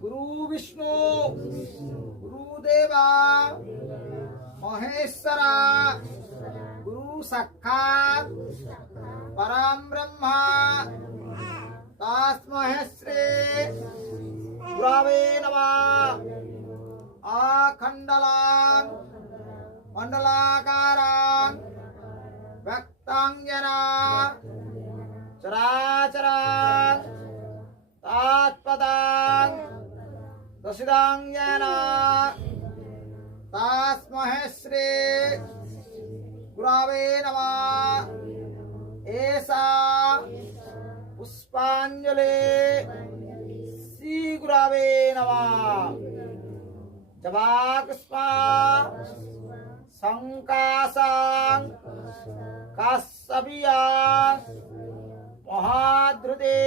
गुरु विष्णु गुरुदेवा महेश्वरा गुरु साक्षात् परम ब्रह्म तस्मै श्री गुरवे नमः। आखंडलां मंडलाकारां व्यक्तांजना चराचरां तात्पदां दशिदांजना तस्मै श्री गुरवे नमः। ऐसा पुष्पांजलि श्री गुरवे नमः। जवाकुष्मा संकाशां काश्यपियां महाधृते